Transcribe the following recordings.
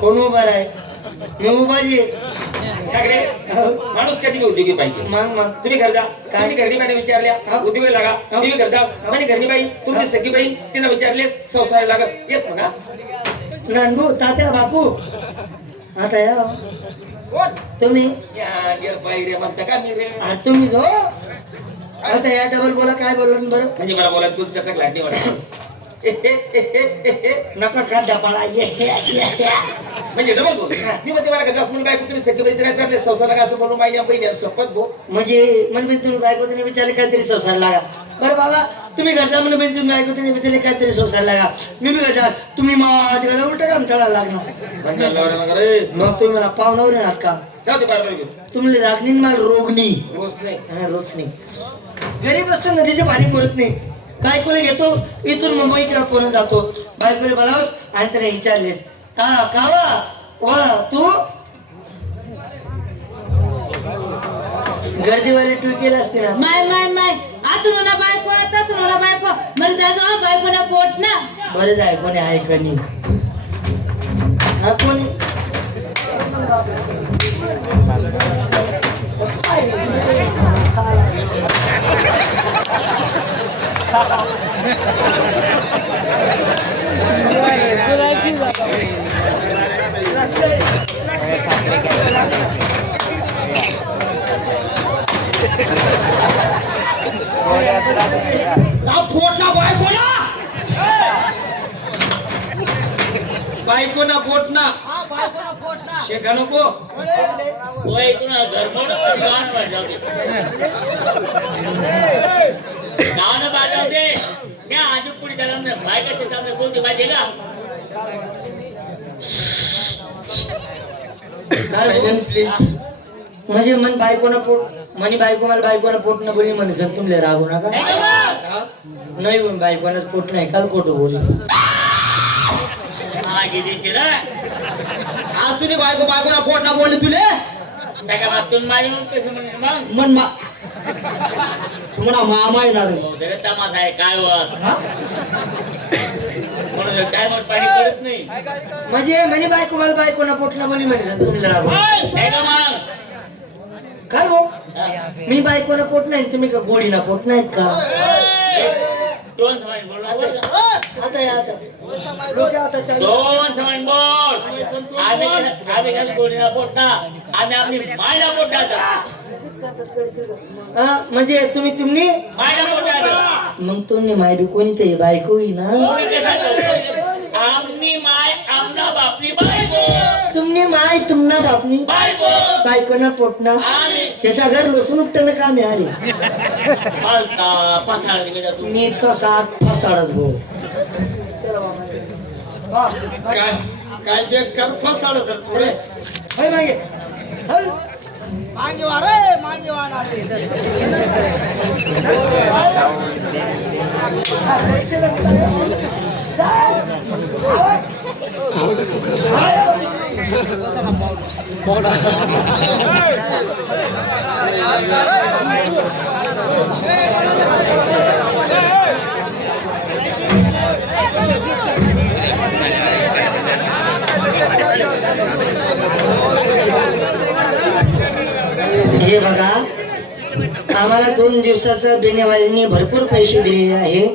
कोण उभा आहे? मी उभाजी. माणूस कधी उद्योगी पाहिजे. मग तुम्ही घर जा. तुम्ही घरनी बाईने विचारल्या उद्योगी लागा. तुम्ही घर जा आणि घरनी बाई तुमची सगळी बाई तिला विचारले संसार लागस. येस म्हणा. रणभू तात्या बापू आता या कोण तुम्ही या गिर बाई रे म्हणता का मी रे. तुम्ही जो आता या डबल बोला काय बोललो बरं म्हणजे मला बोला दूध चटक लागली वाटत. नका खड्डा पाळा म्हणजे डबल बोल. मी म्हणते मला गजास म्हणून बायको तुम्ही सगळी बाई तिला विचारले संसार लागा असं बोलून बाईने बहिणी शपथ भो. म्हणजे म्हणून तुम्ही बायको तिने विचारले काहीतरी संसार लागा. बरं बाबा तुम्ही घरचा म्हणून तुम्ही बायको तिने विचारले काहीतरी संसार लागा. मी घरचा तुम्ही माझ्या उलट काम चढायला लागणार. मग तुम्ही मला पाहुणावर येणार का? तुम्ही रागणी मला रोगणी रोज नाही. गरीब असतो नदीचे पाणी पुरत नाही. बायकोला घेतो इथून मुंबई किंवा पुणे जातो. बायकोला बोलावस आणि त्याला विचारलेस कावा वा तू गर्दीवाले टू केला असते ना. माय माय माय आतून ना बायको आतून ना बायको मर जातो बायको ना पोट ना. बरेच आहे कोणी आहे कणी हा कोणी बायको ना पोट ना शेका नको. गाणं बाजावते त्या आजू पुढे त्याला बायकाच्या सामने बोलते पाहिजे का. प्लीज म्हणजे मन बायकोना पोट म्हणे बायको मला बायकोना पोट न बोली म्हणे सर तुमले रागू नका. नाही बायकोनाच पोट नाही काल खोटं बोल. आज तुझी बायकोना पोट ना बोलली तुले मन म्हणा मामा येणार तमाशा आहे काय काय मग पाणी पडत नाही. म्हणजे म्हणे बायको मला बायकोना पोट ना बोली म्हणे सर तुमले रागू काय हो. मी बायकोना पोट नाही तुम्ही का गोडीना पोट नाहीत का. दोन समान बोल दोन समान बोल. आम्ही काय गोडीला पोटना आम्ही आपली मायला पोटात. म्हणजे तुम्ही मायला पोटात मग तुम्ही माय बी कोणीतरी बायको ना. आमनी माय आमना बापनी बायको. तुम्ही माय तुमना बापनी बायको बायकोना पोटना त्याच्या घर लसून उपटणं काम आहे. अरे मी तो सात फसाडच भाऊ काय बेकार फसाड सर थोडे मागे मागे वारे मागे हे बघा आम्हाला 2 दिवसाचा बेनेवालीने भरपूर पैसे दिलेले आहे.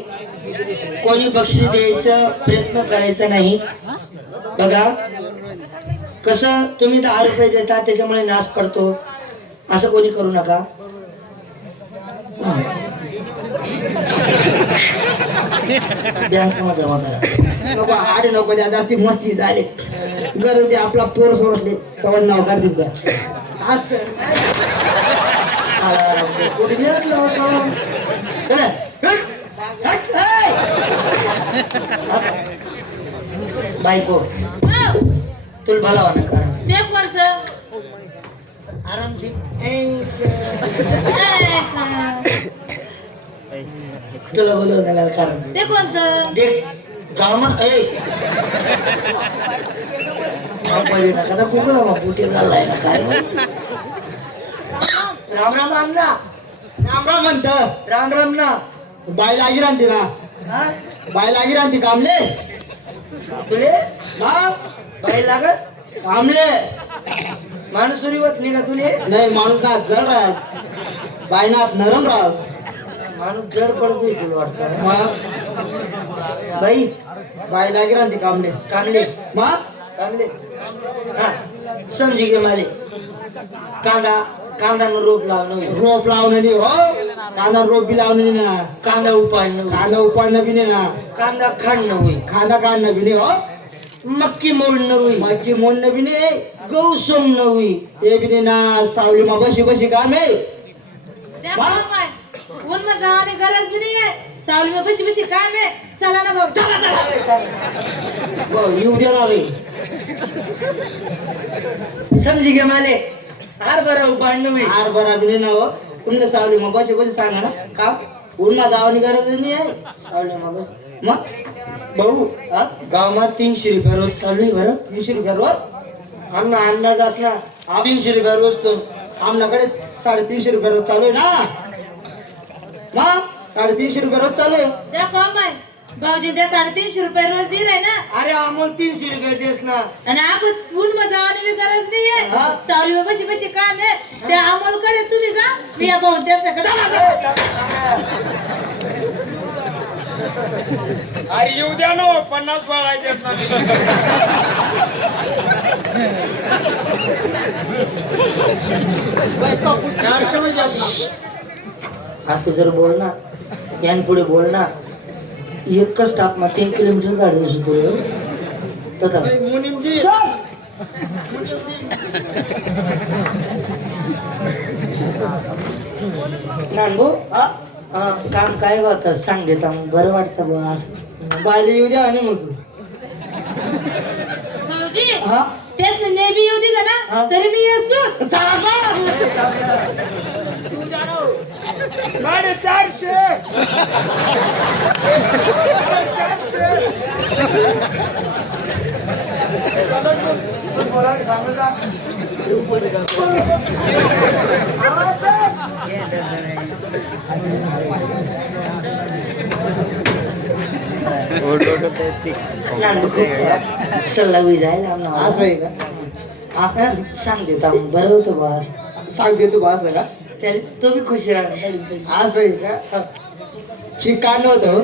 कोणी बक्षीस द्यायचा प्रयत्न करायचा नाही. बघा कसं तुम्ही 10 रुपये देता त्याच्यामुळे नाश पडतो असं कोणी करू नका. बँकेमध्ये जमा करा. नको आडे नको द्या जास्ती मस्ती झाले गरज द्या आपला पोर सोडले तवण नाव काढतील द्या असं बायको तुला भला वाटत कारण ते कोणचं आरामशीर तुला बोलवण्याला कारण ते कोणतं देख गामा नका कुकला मग कुठे झालाय ना काय राम राम अण्णा राम राम म्हणत राम राम ना बायला आगी रांधते ना हा बाय लागी राहते कामले तुले हा बाई लागस कामले माणूस सुरी होत नाही का तुले नाही माणूस ना जड राहस बाय ना नरम राहस माणूस जड पडतोय तुला वाटतं मग बाई बाय लागी राहते कामले कामले मग कामले हा समजी गे माले कांदा रोप लावणं रोप लावणं नाही हो कांदा रोप बी लावणं नाही ना कांदा उपाडणं कांदा उपाडणं बी नाही ना कांदा खाणं होई कांदा काढणं बी नाही हो मक्की मोडणं होई मच्छी मोडणं बी नाही गहू सोमणं होई ते बी नाही ना सावलीमा बशी बशी काम आहे त्या बाय ऊन मध्ये जावानी गरज बी नाही आहे सावली में बशी बशी काम आहे चला ना भाऊ चला येऊ देणार आहे समजी गे माले हार बरं उपाडणं होई हार बरा बी नाही ना हो तुमच्या सावलीमा बशी बशी सांगा ना काम उन्हा जावानी गरज नाही आहे सावले मागं. मग भाऊ हा गावात 300 रुपये रोज चालू आहे बरं 20 रुपये रोज आमना अंदाज असला 300 रुपये रोज तो आमच्याकडे 350 रुपये रोज चालू आहे ना मग 350 रुपये रोज चालू आहे त्या कम आहे भाऊजी त्या 350 रुपये रोज दिले ना अरे अमोल 300 रुपये देस ना आणि आपण ऊन मध्ये जावानी गरज नाही आहे हा. सावली में बशी बशी काम आहे त्या अमोलकडे तुम्ही जा मी या भाऊ त्याच्याकडे अरे येऊ द्या ना 50 वाढायचे आता जर बोल ना यान पुढे बोल ना एकच तापमान 3 किलोमीटर गाडी अशी पुढे तथा नानभू काम काय होत सांग देता मग बरं वाटतं बा असं बायला येऊ द्या आणि मग भाऊजी हा तेच नेहमी येऊ दे ना हा. तरी मी येतो 400 सल्ला जायला असं आहे का आता सांग देता मग बरं होतं बा असं. सांगते तू बा असं का त्याला तो बी खुशी राहणार असं आहे का चिकान होतं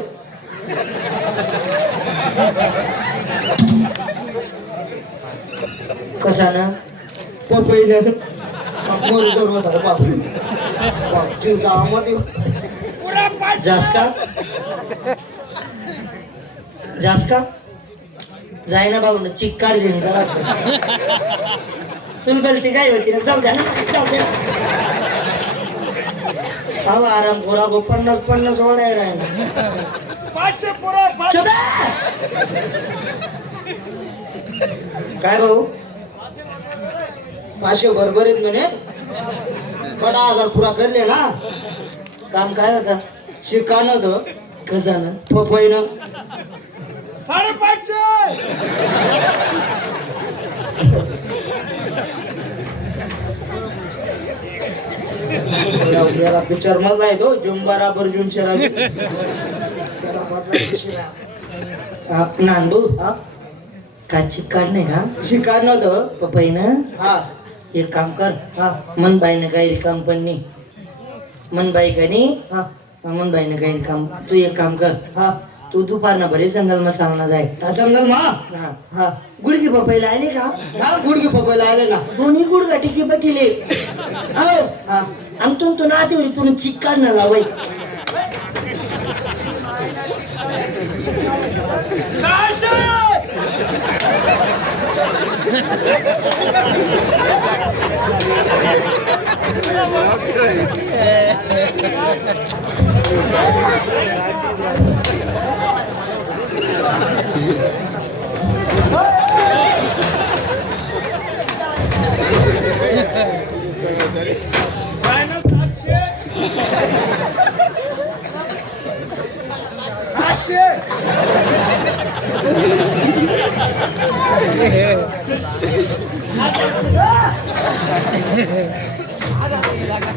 कसा ना पपईनं मोर होता रे बाप तुमचा आमध्ये जास का जाय ना भाऊ ना चिक काढ देईन जरा असं तुला बोलते काय होती ना जाऊ द्या ना अहो आराम करा गो 50 वाढाय राहिला 500 पुरा चुप आहे. काय भाऊ 500 भरभरीत म्हणे 10,000 पुरा करले ना काम काय होता चिकान होतं कसं ना पपईनं 550 पिक्चर मधला आहे तो जुम बराबर जुम शराबी नानबू काय चिक काढ नाही का चिकान होतं पपईनं हा एक काम कर हा मन बाईनं काही रिकाम पण नाही मन बाई का नाही हा मन बाईनं काही रिकाम तू एक काम कर हा तू दुपारनं भरे जंगल मा चालना जाय जंगल मा हा हा गुडगी पपईला आले का हा गुडघे पपईला आले ना दोन्ही गुडगा टिकी बटिले हो हा आमतून तो नातेवरी तुला चिक काढणं लावाय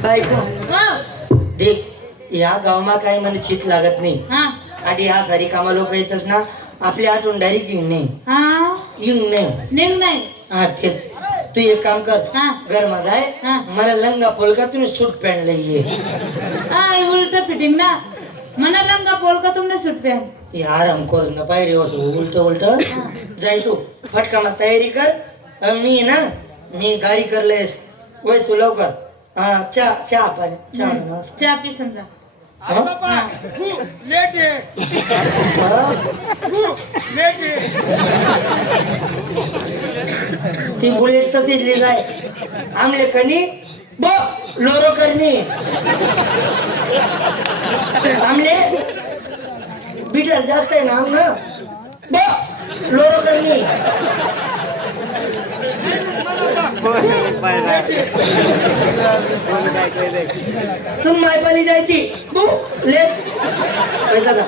बायको हो देख या गावमा काही मला चित लागत नाही हा आधी हा सारी कामा लोक येतच ना आपली आठवण डायरेक्ट येऊन नाही हा येऊन नाही निघ नाही हा तेच तू एक काम कर हा. घर माझा आहे हा. मला लंगा पोलका तुम्ही सूट पॅन्ट लई हा उलट फिटिंग ना मना लंगा पोल का तुमने सुट पे ये आराम कर ना पायरी वसू उलट उलट जाय तू फटका मग तयारी कर मी ना मी गाडी करलेस वय तू लवकर हा चहा पाणी चहा बनव. चहा पी समजा हा? ती बुलेट तर तिथली जाय आमले कनी ब लोरो करणी आमले बिटर जास्त आहे ना आमनं ब लोरो करणी तुम मायपाली जायती बू ले दादा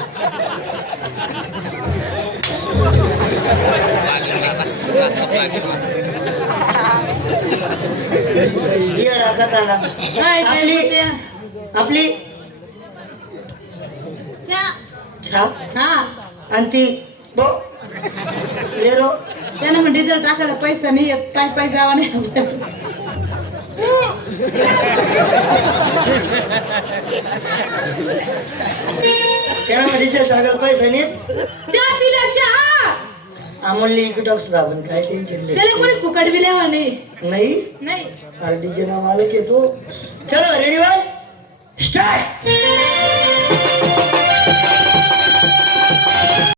येडा कथाला काय आपली काय आपली चहा छा हा आणि ती बो लेरो त्यानं मग डिझेल टाकायला पैसा नाही येत काय पाय जावा नाही त्याला डिझेल टाकायला पैसा नाही चहा पिला चहा अमोलने इकडं आपण काय टेन्शन त्याला कोणी फुकट बी लेवा नाही नाही नाही अरे डीजे नाव आलं की तो चलो रेडी वन स्टार्ट